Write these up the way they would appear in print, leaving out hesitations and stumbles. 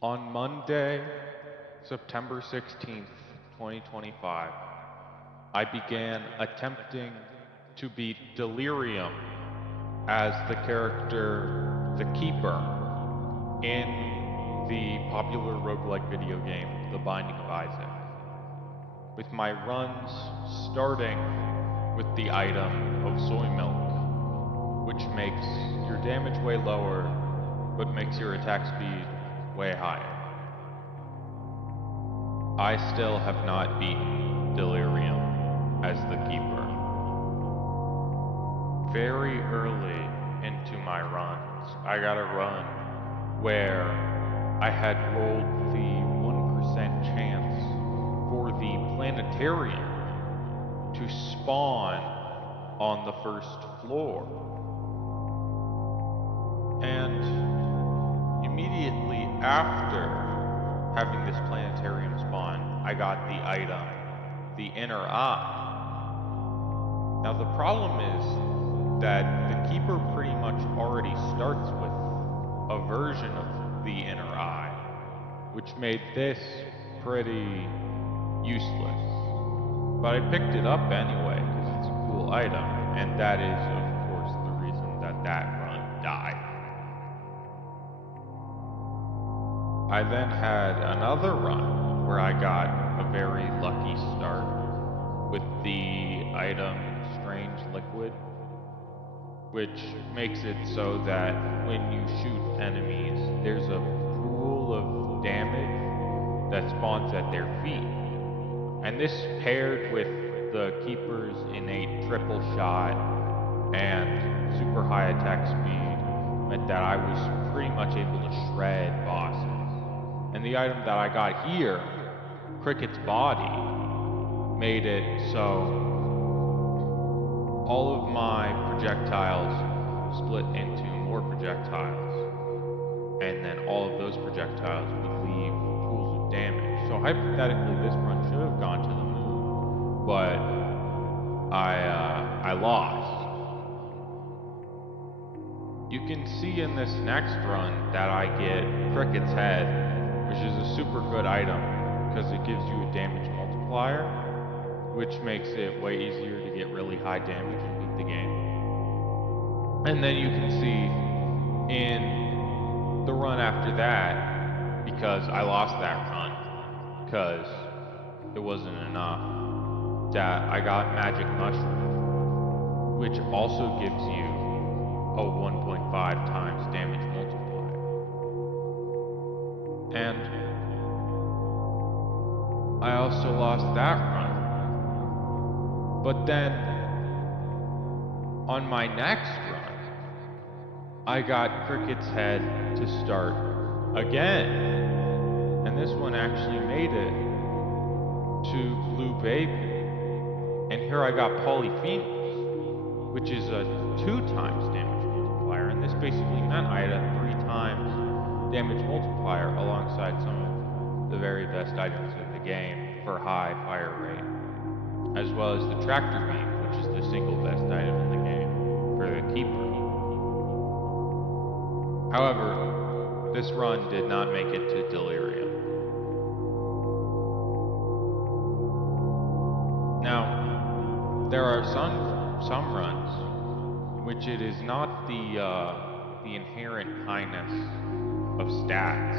On Monday, September 16th, 2025, I began attempting to beat Delirium as the character The Keeper in the popular roguelike video game, The Binding of Isaac, with my runs starting with the item of soy milk, which makes your damage way lower, but makes your attack speed way higher. I still have not beaten Delirium as the Keeper. Very early into my runs, I got a run where I had rolled the 1% chance for the planetarium to spawn on the first floor. And immediately after having this planetarium spawn, I got the item, the Inner Eye. Now the problem is that the Keeper pretty much already starts with a version of the Inner Eye, which made this pretty useless. But I picked it up anyway because it's a cool item, and that is, of course, the reason that that run died. I then had another run where I got a very lucky start with the item Strange Liquid, which makes it so that when you shoot enemies, there's a pool of damage that spawns at their feet. And this paired with the Keeper's innate triple shot and super high attack speed meant that I was pretty much able to shred bosses. And the item that I got here, Cricket's Body, made it so all of my projectiles split into more projectiles, and then all of those projectiles would leave pools of damage. So hypothetically, this run should have gone to the moon, but I lost. You can see in this next run that I get Cricket's Head, which is a super good item because it gives you a damage multiplier, which makes it way easier to get really high damage and beat the game. And then you can see in the run after that, because I lost that run because it wasn't enough, that I got Magic Mushroom, which also gives you a 1.5 times damage multiplier. And I also lost that run. But then, on my next run, I got Cricket's Head to start again. And this one actually made it to Blue Baby. And here I got Polyphemus, which is a 2 times damage multiplier. And this basically meant I had a 3 times damage multiplier alongside some of the very best items in the game for high fire rate, as well as the Tractor Beam, which is the single best item in the game for the Keeper. However, this run did not make it to Delirium. Now, there are some runs which it is not the inherent highness of stats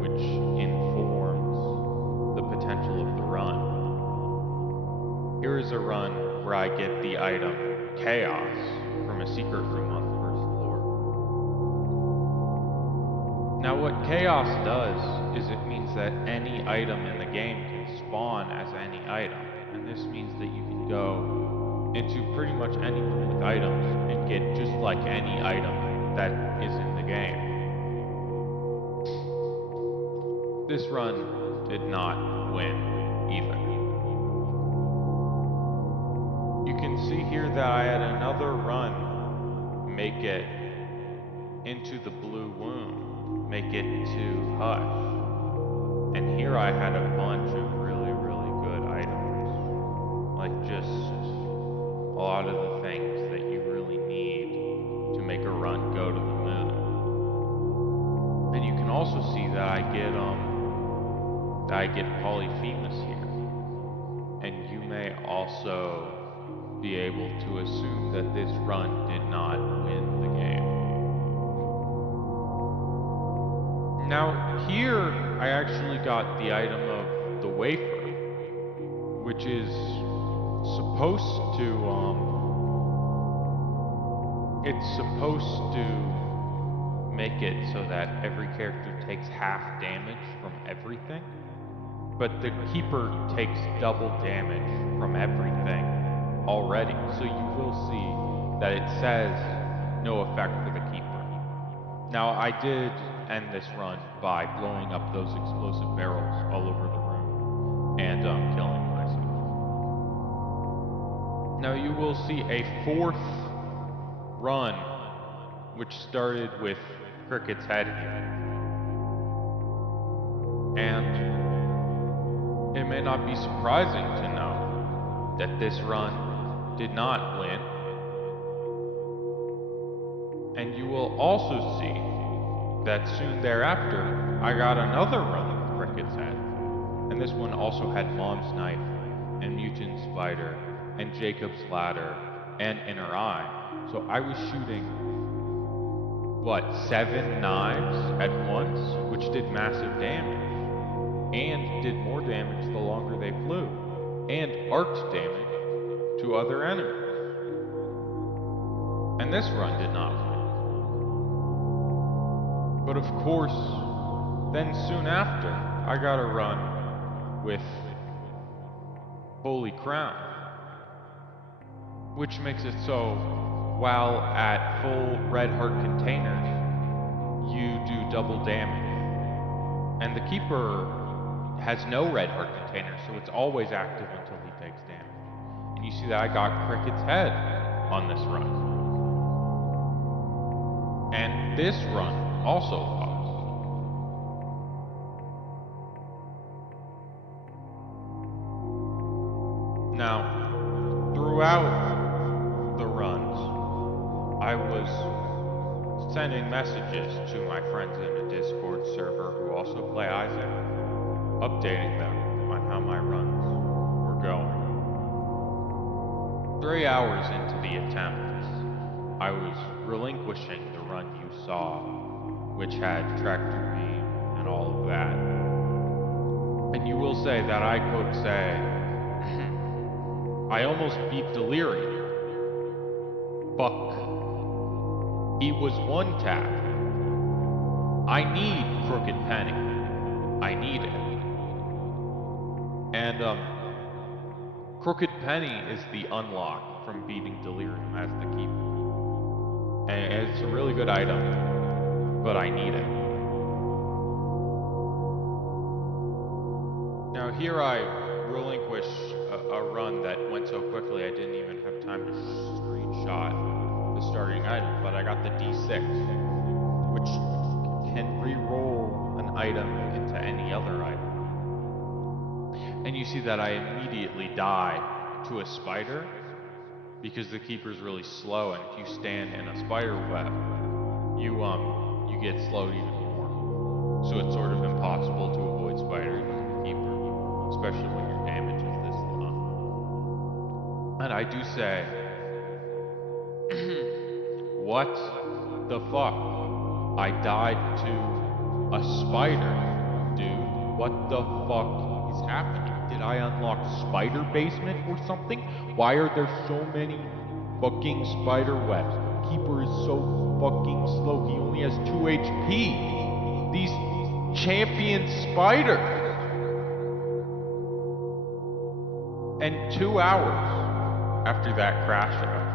which informs the potential of the run. Here is a run where I get the item Chaos from a secret room on the first floor. Now what Chaos does is it means that any item in the game can spawn as any item, and this means that you can go into pretty much any room with items and get just like any item that is in the game. This run did not win either. You can see here that I had another run make it into the Blue Womb, make it to Hush. And here I had a bunch of really, really good items. Like just a lot of the things that you really need to make a run go to the moon. And you can also also see that I get Polyphemus here. And you may also be able to assume that this run did not win the game. Now, here I actually got the item of the wafer, which is supposed to, it's supposed to make it so that every character takes half damage from everything, but the keeper takes double damage from everything already. So you will see that it says no effect for the keeper. Now, I did end this run by blowing up those explosive barrels all over the room and killing myself. Now you will see a fourth run, which started with Cricket's head here. And it may not be surprising to know that this run did not win. And you will also see that soon thereafter, I got another run with Cricket's head. And this one also had Mom's knife, and Mutant Spider, and Jacob's ladder, and Inner Eye. So I was shooting, 7 knives at once, which did massive damage, and did more damage the longer they flew, and arced damage to other enemies. And this run did not win. But of course, then soon after, I got a run with Holy Crown, which makes it so while at full red heart containers, you do double damage. And the keeper has no red heart container, so it's always active until he takes damage. And you see that I got Cricket's head on this run. And this run also lost. Now, throughout the runs, I was sending messages to my friends in the Discord server who also play Isaac, updating them on how my runs were going. 3 hours into the attempt, I was relinquishing the run you saw, which had tractor beam and all of that. And you will say that I could say, I almost beat Delirium. Fuck. He was one tap. I need Crooked Penny. I need it. And, Crooked Penny is the unlock from beating Delirium as the keeper. And it's a really good item, but I need it. Now here I relinquish a run that went so quickly I didn't even have time to screenshot the starting item, but I got the D6, which can re-roll an item into any other item. And you see that I immediately die to a spider, because the keeper's really slow, and if you stand in a spider web, you get slowed even more. So it's sort of impossible to avoid spiders as the keeper, especially when your damage is this low. And I do say, what the fuck? I died to a spider, dude. What the fuck is happening? Did I unlock Spider Basement or something? Why are there so many fucking spider webs? The keeper is so fucking slow. He only has 2 HP. These champion spiders. And 2 hours after that crash out,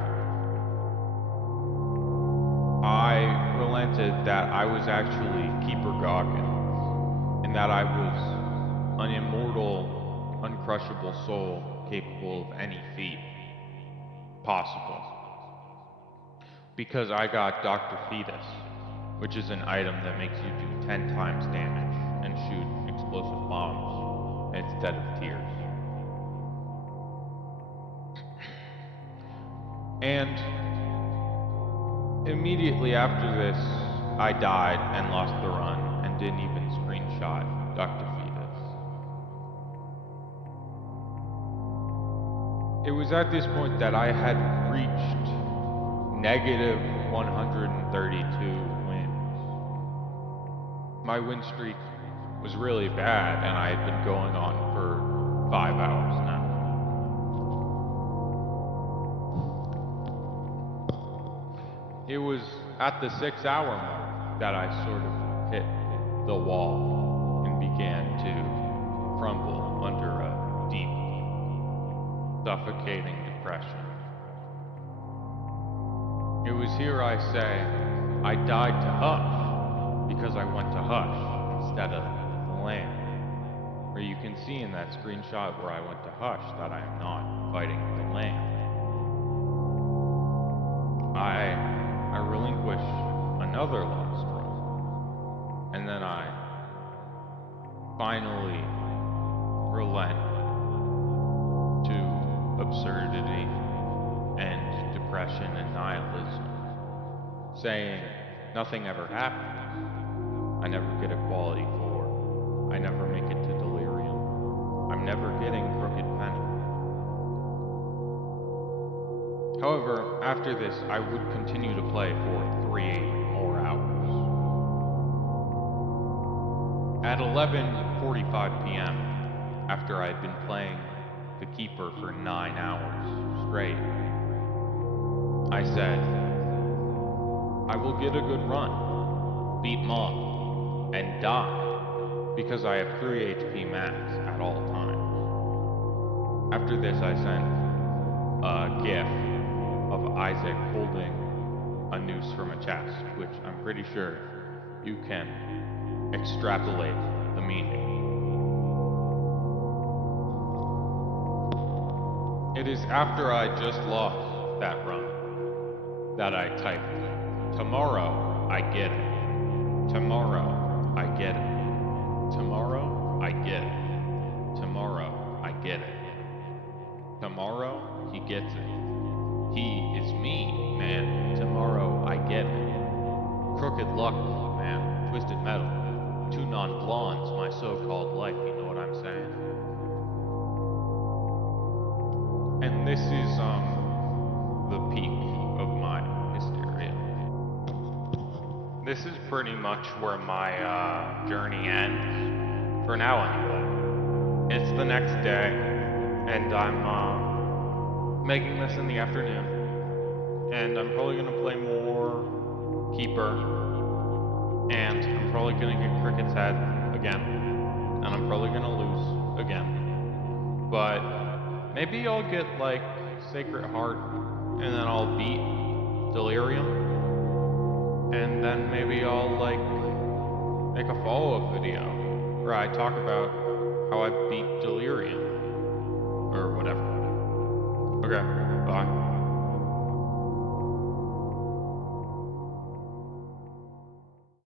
I relented that I was actually Keeper Goggins, and that I was an immortal, uncrushable soul capable of any feat possible. Because I got Dr. Fetus, which is an item that makes you do 10 times damage and shoot explosive bombs instead of tears. And immediately after this, I died and lost the run and didn't even screenshot Dr. Fetus. It was at this point that I had reached negative 132 wins. My win streak was really bad, and I had been going on for 5 hours now. It was at the 6-hour mark that I sort of hit the wall and began to crumble under a deep, suffocating depression. It was here I say I died to Hush because I went to Hush instead of the land. Where you can see in that screenshot where I went to Hush that I am not fighting the land. I relinquished another lost run, and then I finally relent to absurdity and depression and nihilism, saying nothing ever happens. I never get a quality 4. I never make it to delirium. I'm never getting crooked penny. However, after this, I would continue to play for 3 more hours. At 11:45 p.m., after I had been playing the Keeper for 9 hours straight, I said, I will get a good run, beat Mom, and die, because I have 3 HP max at all times. After this, I sent a GIF of Isaac holding a noose from a chest, which I'm pretty sure you can extrapolate the meaning. It is after I just lost that run that I typed, tomorrow I get it. Tomorrow I get it. Tomorrow I get it. Tomorrow I get it. Tomorrow he gets it. He is me, man. Tomorrow I get it. Crooked luck, man. Twisted metal. 2 non-blondes, my so-called life, you know what I'm saying? And this is, the peak of my hysteria. This is pretty much where my, journey ends. For now, anyway. It's the next day, and I'm, making this in the afternoon, and I'm probably gonna play more Keeper, and I'm probably gonna get Cricket's Head again, and I'm probably gonna lose again, but maybe I'll get like Sacred Heart, and then I'll beat Delirium, and then maybe I'll like make a follow-up video where I talk about how I beat Delirium, or whatever. Okay, bye.